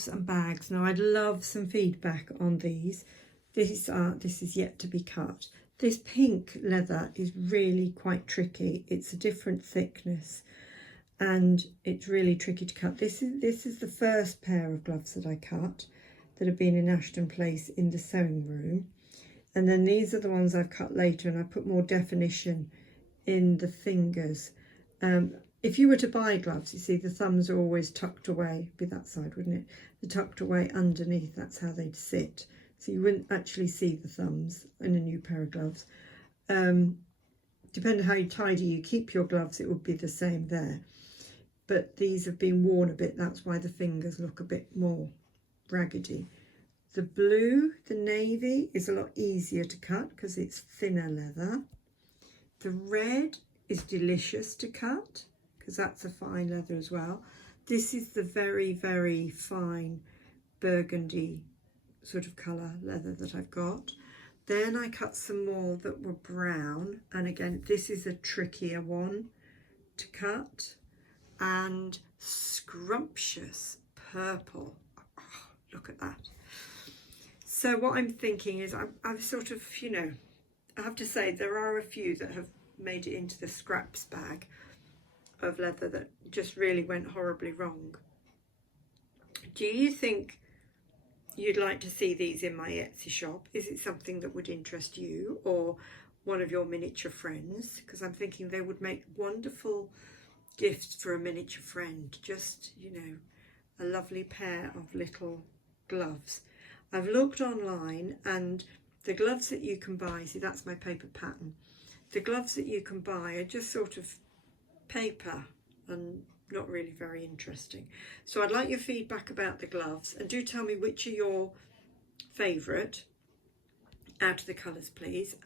gloves and bags. Now I'd love some feedback on these. This is yet to be cut. This pink leather is really quite tricky. It's a different thickness and it's really tricky to cut. This is the first pair of gloves that I cut that have been in Ashton Place in the sewing room. And then these are the ones I've cut later, and I put more definition in the fingers. If you were to buy gloves, you see the thumbs are always tucked away, be that side, wouldn't it? They're tucked away underneath, that's how they'd sit. So you wouldn't actually see the thumbs in a new pair of gloves. Depending how tidy you keep your gloves, it would be the same there. But these have been worn a bit, that's why the fingers look a bit more raggedy. The blue, the navy, is a lot easier to cut because it's thinner leather. The red is delicious to cut because that's a fine leather as well. This is the very, very fine burgundy sort of colour leather that I've got. Then I cut some more that were brown, and again this is a trickier one to cut. And scrumptious purple. Oh, look at that. So what I'm thinking is I've sort of, you know, I have to say there are a few that have made it into the scraps bag of leather that just really went horribly wrong. Do you think you'd like to see these in my Etsy shop? Is it something that would interest you or one of your miniature friends? Because I'm thinking they would make wonderful gifts for a miniature friend. Just, you know, a lovely pair of little gloves. I've looked online, and the gloves that you can buy, see that's my paper pattern, the gloves that you can buy are just sort of paper and not really very interesting. So I'd like your feedback about the gloves, and do tell me which are your favourite out of the colours, please.